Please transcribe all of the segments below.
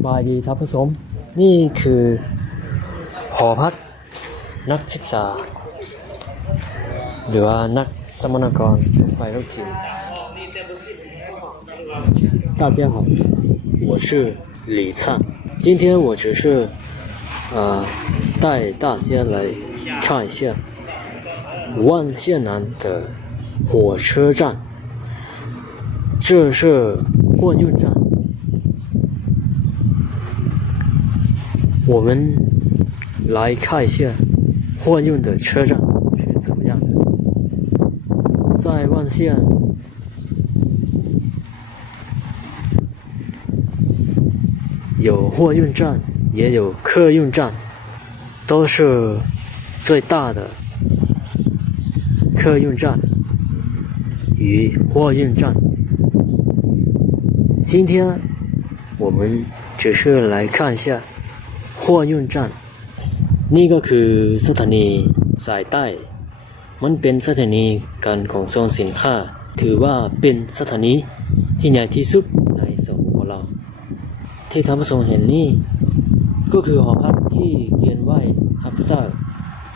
สบายดีท่านผู้ชมนี่คือหอพักนักศึกษาหรือว่านักสมณกรรถไฟโลกจิ๋ว大家好，我是李灿，今天我只是带大家来看一下万县南的火车站，这是货运站。我们来看一下货运的车站是怎么样的。在万县有货运站，也有客运站，都是最大的客运站与货运站。今天我们只是来看一下货运站นี่ก็คือสถานีสายใต้มันเป็นสถานีการขนส่งสินค้าถือว่าเป็นสถานีที่ใหญ่ที่สุดในสปป.ลาวที่ท่านผู้ชมเห็นนี่ก็คือหอพักที่เตรียมไว้รับทราบ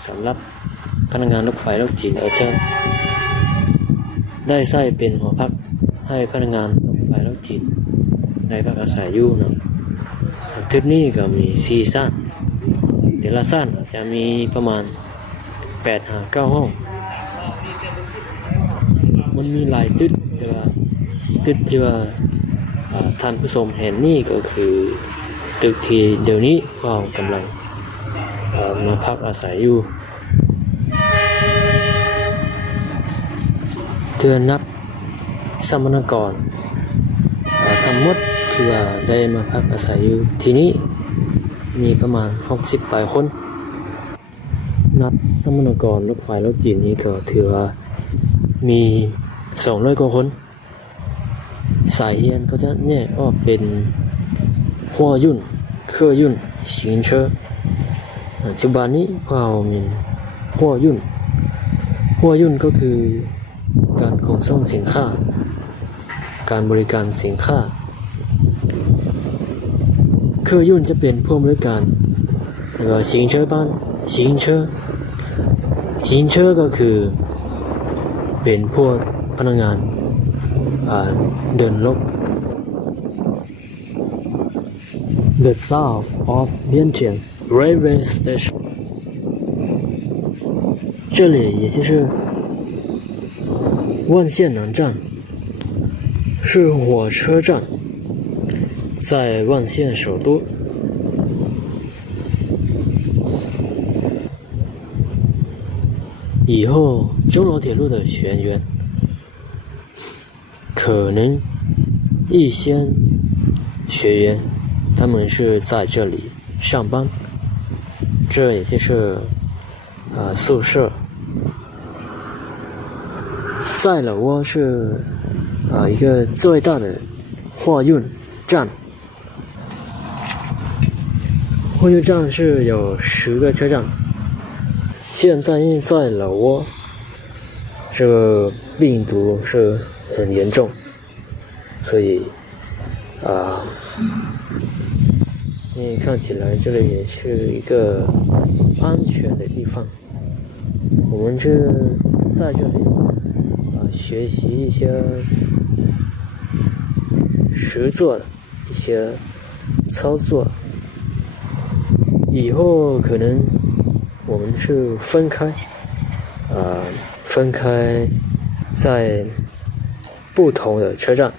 สำหรับพนักงานรถไฟโลกจิ๋วจะได้ใช้เป็นหอพักให้พนักงานรถไฟโลกจิ๋วได้พักอาศัยอยู่นะทึบนี้ก็มี4ชั้นแต่ละชั้นจะมีประมาณ8-9 ห้องมันมีหลายตึกแต่ว่าตึกที่ว่าท่านผู้ชมเห็นนี่ก็คือตึกที่เดี๋ยวนี้เรากำลังมาพักอาศัยอยู่เพื่อนับสมณกรทั้งหมดที่ว่าได้มาพักอาศัยอยู่ที่นี้มีประมาณ60 ปลายคนนับสมณกรรถไฟโลกจิ๋วนี้ก็ถือว่ามี200 กว่าคนสายเฮียนก็จะแยกออกเป็น货运客运行车ปัจจุบันนี้เรามี货运ก็คือการขนส่งสินค้าการบริการสินค้า客运จะเป็นผู้บริการแล้วก็行车班行车ก็คือเป็นพวกพนักงานเดินรถ The south of Vientiane Railway Station 这里也就是万县南站是火车站在万县首都以后中罗铁路的学员可能一些学员他们是在这里上班，这也就是宿舍。在老挝是一个最大的货运站，货运站是有10个车站。现在因为在老挝这个病毒是很严重，所以因为看起来这里也是一个安全的地方，我们是在这里学习一些实作的一些操作，以后可能我们是分开在不同的车站